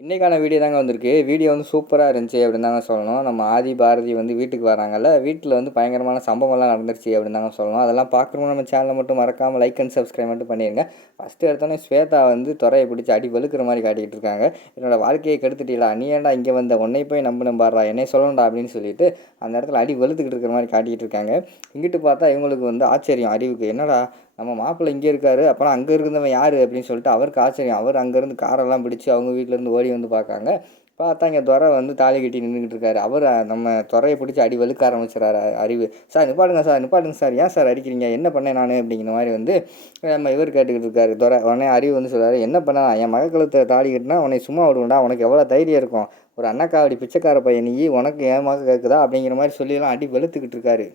இன்றைக்கான வீடியோ தாங்க வந்திருக்கு. வீடியோ வந்து சூப்பராக இருந்துச்சு அப்படின்னு தாங்க சொல்லணும். நம்ம ஆதி பாரதி வந்து வீட்டுக்கு வராங்கல்ல வீட்டில் வந்து பயங்கரமான சம்பவம்லாம் நடந்துருச்சு அப்படின்னு தாங்க சொல்லணும். அதெல்லாம் பார்க்குறோம் நம்ம சேனலை மட்டும் மறக்காமல் லைக் அண்ட் சப்ஸ்கிரைப் மட்டும் பண்ணிடுங்க ஃபஸ்ட்டு எடுத்தோன்னே ஸ்வேதா வந்து துறையை பிடிச்சி அடி வலுக்கிற மாதிரி காட்டிகிட்டு இருக்காங்க. என்னோடய வாழ்க்கையை கெடுத்துட்டீங்களா? நீ ஏன்டா இங்கே வந்த? உன்னை போய் நம்ப நம்பாடுறா என்னை சொல்லணும்டா அப்படின்னு சொல்லிட்டு அந்த இடத்துல அடி வலுத்துக்கிட்டு இருக்கிற மாதிரி காட்டிகிட்டு இருக்காங்க. இங்கிட்டு பார்த்தா இவங்களுக்கு வந்து ஆச்சரியம் அறிவுக்கு என்னடா நம்ம மாப்பிள்ளை இங்கே இருக்கார் அப்புறம் அங்கே இருந்தவன் யார் அப்படின்னு சொல்லிட்டு அவருக்கு ஆச்சரியம். அவர் அங்கேருந்து காரெல்லாம் பிடிச்சி அவங்க வீட்டிலேருந்து ஓடி வந்து பார்க்காங்க. பார்த்தா இங்கே துறை வந்து தாலி கட்டி நின்றுக்கிட்டு இருக்காரு. அவர் நம்ம துறையை பிடிச்சி அடி வலுக்க ஆரம்பிச்சிடறாரு அறிவு. சார் நிப்பாடுங்க சார் நிப்பாடுங்க சார். ஏன் சார் அடிக்கிறீங்க? என்ன பண்ணேன் நான்? அப்படிங்கிற மாதிரி வந்து நம்ம இவர் கேட்டுக்கிட்டு இருக்காரு. துறை உடனே அறிவு வந்து சொல்கிறாரு என்ன பண்ணா? என் மக தாலி கட்டினா உன்னை சும்மா விடுவோம்டா உனக்கு எவ்வளோ தைரியம் இருக்கும்? ஒரு அண்ணக்காவடி பிச்சைக்கார பையன் நீ உனக்கு ஏன் மக கேட்குதா அப்படிங்கிற மாதிரி சொல்லிலாம் அடி வெளுத்துக்கிட்டு இருக்காரு.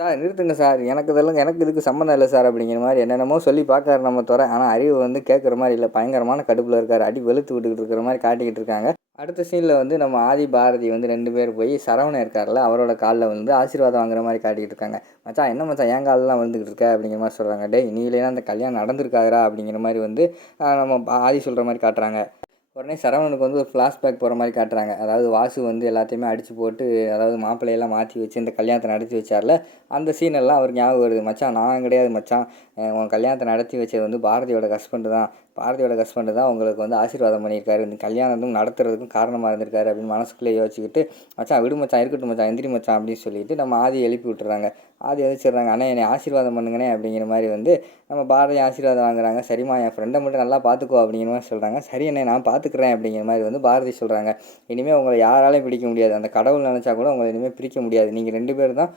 சார் நிறுத்துங்க சார். எனக்கு இதெல்லாம் எனக்கு இதுக்கு சம்மந்தம் இல்லை சார் அப்படிங்கிற மாதிரி என்னென்னமோ சொல்லி பார்க்காரு நம்ம துறை. ஆனால் அறிவு வந்து கேட்குற மாதிரி இல்லை. பயங்கரமான கடுப்பில் இருக்கார். அடி வெளுத்து விட்டுக்கிட்டு இருக்கிற மாதிரி காட்டிக்கிட்டு இருக்காங்க. அடுத்த சீனில் வந்து நம்ம ஆதி பாரதி வந்து ரெண்டு பேர் போய் சரவணன் இருக்கார்ல அவரோட காலில் வந்து ஆசீர்வாதம் வாங்குற மாதிரி காட்டிக்கிட்டு இருக்காங்க. மச்சான் என்ன மச்சான் என் காலெலாம் வந்துக்கிட்டு இருக்க அப்படிங்கிற மாதிரி சொல்கிறாங்க டே நீ இல்லைன்னா அந்த கல்யாணம் நடந்திருக்காதரா அப்படிங்கிற மாதிரி வந்து நம்ம ஆதி சொல்கிற மாதிரி காட்டுறாங்க. உடனே சரவணனுக்கு வந்து ஒரு ஃப்ளாஷ்பேக் போகிற மாதிரி காட்டுறாங்க. அதாவது வாசு வந்து எல்லாத்தையுமே அடித்து போட்டு அதாவது மாப்பிள்ளையெல்லாம் மாற்றி வச்சு இந்த கல்யாணத்தை நடத்தி வச்சார்ல அந்த சீனெல்லாம் அவருக்கு ஞாபகம் வருது. மச்சான் நான் கிடையாது மச்சான். உன் கல்யாணத்தை நடத்தி வச்சது வந்து பாரதியோட ஹஸ்பண்டு தான். பாரதியோட ஹஸ்பண்டு தான் உங்களுக்கு வந்து ஆசீர்வாதம் பண்ணியிருக்காரு. இந்த கல்யாணத்தும் நடத்துறதுக்கும் காரணமாக இருந்திருக்காரு அப்படின்னு மனசுக்குள்ளே யோசிச்சுக்கிட்டு மச்சான் விடு மச்சான் இருக்கட்டும் மச்சான் எந்திரி மச்சான் அப்படின்னு சொல்லிட்டு நம்ம ஆதி எழுப்பி விட்டுறாங்க. ஆதி எதிர்ச்சிடுறாங்க அண்ணா என்னை ஆசீர்வாதம் பண்ணுங்கண்ணே அப்படிங்கிற மாதிரி வந்து நம்ம பாரதி ஆசீர்வாதம் வாங்குறாங்க. சரிம்மா என் ஃப்ரெண்டை மட்டும் நல்லா பார்த்துக்கோ அப்படிங்கிற மாதிரி சொல்கிறாங்க சரி அண்ணே நான் பார்த்துக்கிறேன் அப்படிங்கிற மாதிரி வந்து பாரதி சொல்கிறாங்க இனிமேல் உங்களை யாராலையும் பிடிக்க முடியாது. அந்த கடவுள் நினச்சா கூட உங்களை இனிமேல் பிரிக்க முடியாது. நீங்கள் ரெண்டு பேர் தான்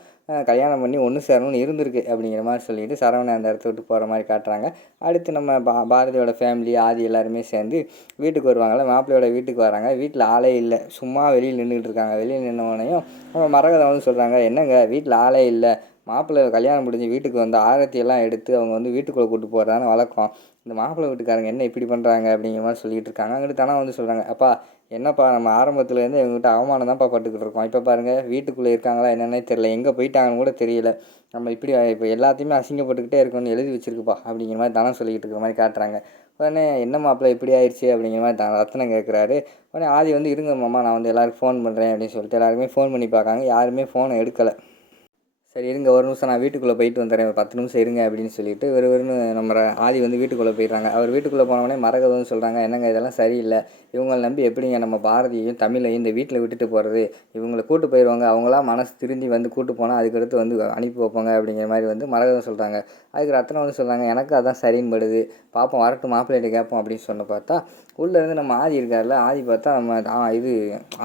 கல்யாணம் பண்ணி ஒன்று சேரணும்னு இருந்திருக்கு அப்படிங்கிற மாதிரி சொல்லிட்டு சரவணன் அந்த இடத்த விட்டு போகிற மாதிரி காட்டுறாங்க. அடுத்து நம்ம பா பாரதியோட ஃபேமிலி ஆதி எல்லாருமே சேர்ந்து வீட்டுக்கு வருவாங்கள்ல மாப்பிள்ளையோட வீட்டுக்கு வராங்க. வீட்டில் ஆளே இல்லை. சும்மா வெளியில் நின்றுட்டு இருக்காங்க. வெளியில் நின்னவனையும் நம்ம மரகதம் வந்து சொல்கிறாங்க என்னங்க வீட்டில் ஆளே இல்லை. மாப்பிள்ளை கல்யாணம் முடிஞ்சு வீட்டுக்கு வந்து ஆரத்தி எல்லாம் எடுத்து அவங்க வந்து வீட்டுக்குள்ளே கூட்டு போகிறதான வழக்கம். இந்த மாப்பிள்ளை வீட்டுக்காரங்க என்ன இப்படி பண்ணுறாங்க அப்படிங்கிற மாதிரி சொல்லிகிட்டு இருக்காங்க. அங்கிட்டு தானே வந்து சொல்கிறாங்க அப்பா என்னப்பா நம்ம ஆரம்பத்துலேருந்து இவங்ககிட்ட அவமானம் தான்ப்பா பட்டுக்கிட்டு இருக்கோம். இப்போ பாருங்கள் வீட்டுக்குள்ளே இருக்காங்களா என்னென்னே தெரியல. எங்கே போயிட்டாங்கன்னு கூட தெரியல. நம்ம இப்படி இப்போ எல்லாத்தையுமே அசிங்கப்பட்டுக்கிட்டே இருக்கோம்னு எழுதி வச்சுருக்குப்பா. அப்படிங்கிற மாதிரி தானே சொல்லிக்கிட்டு இருக்கிற மாதிரி காட்டுறாங்க. உடனே என்ன மாப்பிள்ளை இப்படி ஆயிடுச்சு? அப்படிங்கிற மாதிரி தான் ரத்னம் கேட்குறாரு உடனே ஆதி வந்து இருங்க மாமா நான் வந்து எல்லாருக்கும் ஃபோன் பண்ணுறேன் அப்படின்னு சொல்லிட்டு எல்லாருமே ஃபோன் பண்ணி பார்க்காங்க யாருமே ஃபோனை எடுக்கலை. சரி இருங்க ஒரு நிமிஷம் நான் வீட்டுக்குள்ளே போயிட்டு வந்துடுறேன் ஒரு பத்து நிமிஷம் இருங்க அப்படின்னு சொல்லிட்டு ஒரு வெறும் நம்ம ஆதி வந்து வீட்டுக்குள்ளே போயிடுறாங்க. அவர் வீட்டுக்குள்ளே போனவொடனே மறக்கதுன்னு சொல்கிறாங்க என்னங்க இதெல்லாம் சரியில்லை? இவங்களை நம்பி எப்படிங்க நம்ம பாரதியையும் தமிழையும் இந்த வீட்டில் விட்டுட்டு போகிறது இவங்களை கூட்டு போயிடுவாங்க அவங்களாம் மனசு திருந்தி வந்து கூட்டு போனால் அதுக்கடுத்து வந்து அனுப்பி வைப்பாங்க அப்படிங்கிற மாதிரி வந்து மரகதம் சொல்கிறாங்க அதுக்கு ரத்னம் வந்து சொல்கிறாங்க எனக்கு அதான் சரின்னு படுது. பார்ப்போம் வரட்டும் மாப்பிள்ளைகிட்ட கேட்போம் அப்படின்னு சொன்ன பார்த்தா உள்ளே இருந்து நம்ம ஆதி இருக்கார்ல ஆதி பார்த்தா நம்ம இது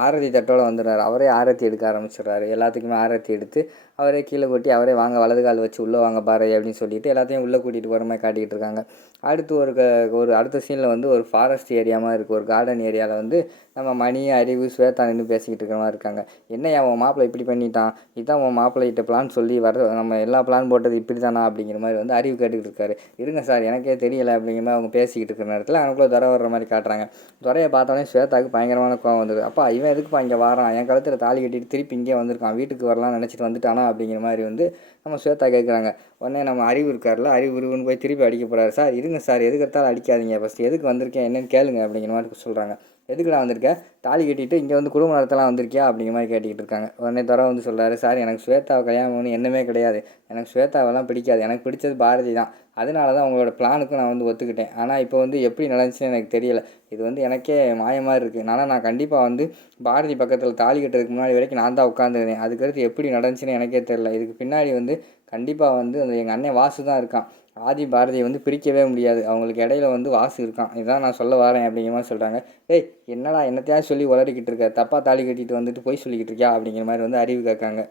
ஆரத்தி தட்டோட வந்துடுறாரு. அவரே ஆரத்தி எடுக்க ஆரம்பிச்சிடுறாரு. எல்லாத்துக்குமே ஆரத்தி எடுத்து அவரே கீழே கொட்டி அவரே வாங்க வலது கால் வச்சு உள்ளே வாங்க பாரு அப்படின்னு சொல்லிட்டு எல்லாத்தையும் உள்ளே கூட்டிகிட்டு போகிற மாதிரி காட்டிக்கிட்டு இருக்காங்க. அடுத்து ஒரு க ஒரு அடுத்த சீனில் வந்து ஒரு ஃபாரஸ்ட் ஏரியா மாதிரி இருக்குது ஒரு கார்டன் ஏரியாவில் வந்து நம்ம மணி அறிவு ஸ்வேதா நின்று பேசிக்கிட்டு இருக்கிற மாதிரி இருக்காங்க. என்ன உன் மாப்பிள்ளை இப்படி பண்ணிட்டான்? இதான் உன் மாப்பிள்ளைகிட்ட பிளான் சொல்லி வர நம்ம எல்லா பிளான் போட்டது இப்படி தானா அப்படிங்கிற மாதிரி வந்து அறிவு கேட்டுக்கிட்டு இருக்காரு. இருங்க சார் எனக்கே தெரியல அப்படிங்கிற மாதிரி அவங்க பேசிக்கிட்டு இருக்கிற நேரத்தில் அவனுக்குள்ள துறை வர்ற மாதிரி காட்டுறாங்க. துறையை பார்த்தோன்னே ஸ்வேதாவுக்கு பயங்கரமான கோவம் வந்தது. அப்பா இவன் எதுக்குப்பா இங்கே வரான்? என் கழுத்தில் தாலி கட்டிட்டு திருப்பி இங்கே வந்திருக்கான். வீட்டுக்கு வரலாம்னு நினச்சிட்டு வந்துட்டானா அப்படிங்கிற மாதிரி மாதிரி வந்து நம்ம ஸ்வேதா கேட்குறாங்க. உடனே நம்ம அறிவு இருக்கார்ல அறிவு இருவுன்னு போய் திருப்பி அடிக்க போகிறாரு சார் இருங்க சார் எதுக்கு எடுத்தாலும் அடிக்காதீங்க. ஃபஸ்ட்டு எதுக்கு வந்திருக்கேன் என்னென்னு கேளுங்க அப்படிங்கிற மாதிரி சொல்கிறாங்க எதுக்குடா வந்திருக்க? தாலி கட்டிட்டு இங்கே வந்து குடும்ப நடத்தலாம் வந்திருக்கியா? அப்படிங்கிற மாதிரி கேட்டுக்கிட்டு இருக்காங்க. உடனே துறை வந்து சொல்கிறாரு சார் எனக்கு ஸ்வேதாவை கல்யாணம் பண்ணி எண்ணமே கிடையாது. எனக்கு ஸ்வேதாவெல்லாம் பிடிக்காது. எனக்கு பிடிச்சது பாரதி தான். அதனால தான் உங்களோட பிளானுக்கு நான் வந்து ஒத்துக்கிட்டேன். ஆனால் இப்போ வந்து எப்படி நடந்துச்சுன்னு எனக்கு தெரியல. இது வந்து எனக்கே மாயமாக இருக்குது ஆனால் நான் கண்டிப்பாக வந்து பாரதி பக்கத்தில் தாலி கட்டுறதுக்கு முன்னாடி வரைக்கும் நான் தான் உட்காந்துருந்தேன் அதுக்கடுத்து எப்படி நடந்துச்சுன்னு எனக்கே தெரியல. இதுக்கு பின்னாடி வந்து கண்டிப்பாக வந்து அந்த எங்கள் அண்ணன் வாசு தான் இருக்கான். ஆதி பாரதியை வந்து பிரிக்கவே முடியாது. அவங்களுக்கு இடையில வந்து வாசு இருக்கான். இதான் நான் சொல்ல வரேன் அப்படிங்கிற மாதிரி சொல்கிறாங்க ஏய் என்னடா என்னத்தையாவது சொல்லி உளறிக்கிட்டு இருக்க? தப்பாக தாலி கட்டிட்டு வந்துட்டு போய் சொல்லிக்கிட்டு இருக்கியா? அப்படிங்கிற மாதிரி வந்து அறிவு கேட்காங்க.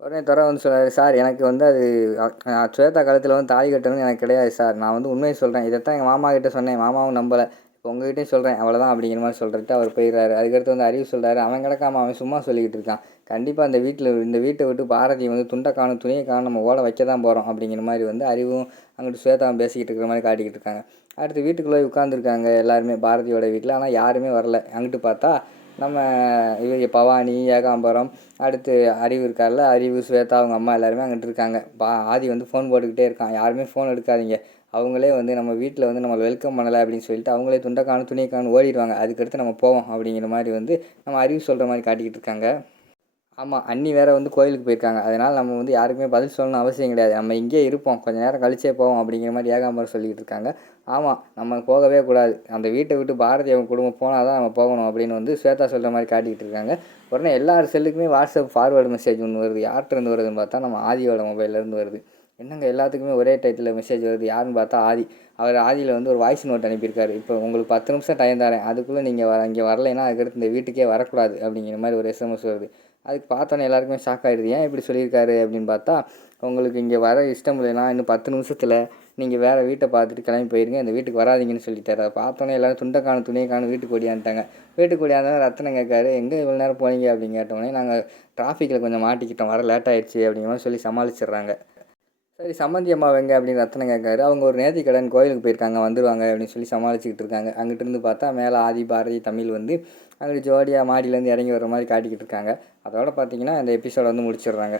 உடனே துறை வந்து சொல்கிறார் சார் எனக்கு வந்து அது சுவேதா ஸ்வேதா காலத்தில் வந்து தாலி கட்டணும்னு எனக்கு கிடையாது சார். நான் வந்து உண்மையை சொல்கிறேன் இதைத்தான் எங்கள் மாமா கிட்டே சொன்னேன். மாமாவும் நம்பலை. இப்போ உங்ககிட்டயும் சொல்கிறேன் அவ்வளோதான் அப்படிங்கிற மாதிரி சொல்கிறது அவர் போயிடுறாரு. அதுக்கடுத்து வந்து அறிவு சொல்கிறாரு அவன் கிடக்காம அவன் சும்மா சொல்லிக்கிட்டு இருக்கான். கண்டிப்பாக அந்த வீட்டில் இந்த வீட்டை விட்டு பாரதியை வந்து துண்டை காணும் துணியை காணும் நம்ம ஓட வைக்க தான் போகிறோம் அப்படிங்கிற மாதிரி வந்து அறிவும் அங்கிட்டு ஸ்வேதாவும் பேசிக்கிட்டு இருக்கிற மாதிரி காட்டிக்கிட்டு இருக்காங்க. அடுத்து வீட்டுக்குள்ளே உட்காந்துருக்காங்க எல்லாருமே பாரதியோட வீட்டில் ஆனால் யாருமே வரல. அங்கிட்டு பார்த்தா நம்ம இவங்க பவானி ஏகாம்பரம் அடுத்து அறிவு இருக்கார்ல அறிவு ஸ்வேதா அவங்க அம்மா எல்லாருமே அங்கிட்டு இருக்காங்க. பா ஆதி வந்து ஃபோன் போட்டுக்கிட்டே இருக்கான். யாருமே ஃபோன் எடுக்காதீங்க. அவங்களே வந்து நம்ம வீட்டில் வந்து நம்மளை வெல்கம் பண்ணலை அப்படின்னு சொல்லிட்டு அவங்களே துண்டக்கான காணும் துணியை ஓடிடுவாங்க. அதுக்கடுத்து நம்ம போவோம் அப்படிங்கிற மாதிரி வந்து நம்ம அறிவு சொல்கிற மாதிரி காட்டிக்கிட்டு இருக்காங்க. ஆமாம் அண்ணி வேறு வந்து கோயிலுக்கு போயிருக்காங்க. அதனால் நம்ம வந்து யாருக்குமே பதில் சொல்லணும்னு அவசியம் கிடையாது. நம்ம இங்கேயே இருப்போம். கொஞ்சம் நேரம் கழிச்சே போவோம் அப்படிங்கிற மாதிரி ஏகாம்பரம் சொல்லிக்கிட்டு இருக்காங்க. ஆமாம் நம்ம போகவே கூடாது. அந்த வீட்டை விட்டு பாரதி அவங்க குடும்பம் போனால் தான் நம்ம போகணும் அப்படின்னு வந்து ஸ்வேதா சொல்கிற மாதிரி காட்டிக்கிட்டு இருக்காங்க. உடனே எல்லார் செல்லுக்குமே வாட்ஸ்அப் ஃபார்வேர்டு மெசேஜ் ஒன்று வருது. யார்கிட்ட இருந்து வருதுன்னு பார்த்தா நம்ம ஆதியோட மொபைல்லேருந்து வருது. என்னங்க எல்லாத்துக்குமே ஒரே டைத்தில் மெசேஜ் வருது? யாருன்னு பார்த்தா ஆதி. அவர் ஆதியில் வந்து ஒரு வாய்ஸ் நோட் அனுப்பியிருக்காரு. இப்போ உங்களுக்கு பத்து நிமிஷம் டைம் தரேன். அதுக்குள்ளே நீங்கள் வர இங்கே வரலைன்னா அதுக்கடுத்து இந்த வீட்டுக்கே வரக்கூடாது அப்படிங்கிற மாதிரி ஒரு எஸ்எம்எஸ் வருது. அதுக்கு பார்த்தோன்னே எல்லாருக்குமே ஷாக் ஆகிடுது ஏன் இப்படி சொல்லியிருக்காரு அப்படின்னு பார்த்தா உங்களுக்கு இங்கே வர இஷ்டம் இல்லைன்னா இன்னும் பத்து நிமிஷத்தில் நீங்கள் வேறு வீட்டை பார்த்துட்டு கிளம்பி போயிருங்க. இந்த வீட்டுக்கு வராதீங்கன்னு சொல்லிட்டாரு. அதை பார்த்தோன்னே எல்லோரும் துண்டக்கான காணும் வீட்டுக்கு ஓடியான்ட்டாங்க வீட்டுக்கு ஓடியாந்தா ரத்தனம் கேட்காரு எங்கே இவ்வளோ நேரம் போனீங்க? அப்படின்னு கேட்டோடனே நாங்கள் டிராஃபிக்கில் கொஞ்சம் மாட்டிக்கிட்டோம். வர லேட் ஆகிடுச்சி அப்படிங்கிற மாதிரி சொல்லி சமாளிச்சிடுறாங்க. சரி சம்மந்தி அம்மா வெங்க அப்படின்னு ரத்தனம் கேட்காரு அவங்க ஒரு நேர்த்தி கடன் கோயிலுக்கு போயிருக்காங்க வந்துடுவாங்க அப்படின்னு சொல்லி சமாளிச்சுக்கிட்டு இருக்காங்க. அங்கிட்டிருந்து பார்த்தா மேலே ஆதி பாரதி தமிழ் வந்து அங்கிட்டு ஜோடியாக மாடியிலேருந்து இறங்கி வர மாதிரி காட்டிக்கிட்டு இருக்காங்க. அதோட பார்த்தீங்கன்னா இந்த எபிசோட வந்து முடிச்சிடுறாங்க.